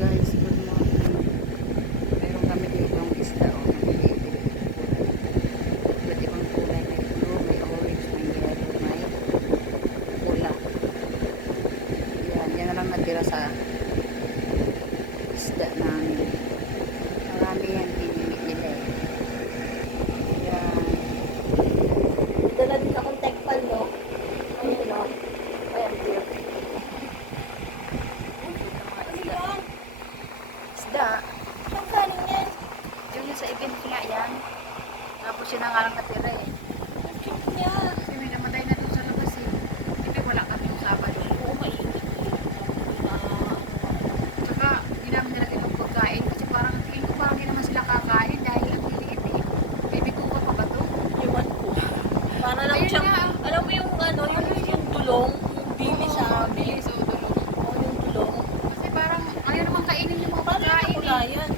Guys, good morning. Meron kami dito ang isda o iba't ibang kulay. May blue, may orange, may yellow, may pula. Yan na lang natira sa isda namin. Marami yan pinili. Yan. Dala din akong tekpal, no? Ayun, no? Ayan, dito. Isda. Saan galing yan? Yung sa event nga yan. Tapos yun ang alang natira eh. Ang cute niya. Kasi may namatay na doon sa labas eh. Hindi wala kami yung Sabado. Oo, mainit. Tsaka hindi namin nilagay ng pagkain. Kasi parang tingin ko parang hindi naman sila kakain dahil ang liliit eh. Baby ko pa ba to? Iwan ko. Para lang Ayun siyang, nga. alam mo yung ano, yung dulong, yung bili sa amin. Bilis o tulog. Oo, yung dulong. Kasi parang ayaw naman kainin yung mga Paano pagkain nakula eh. yan?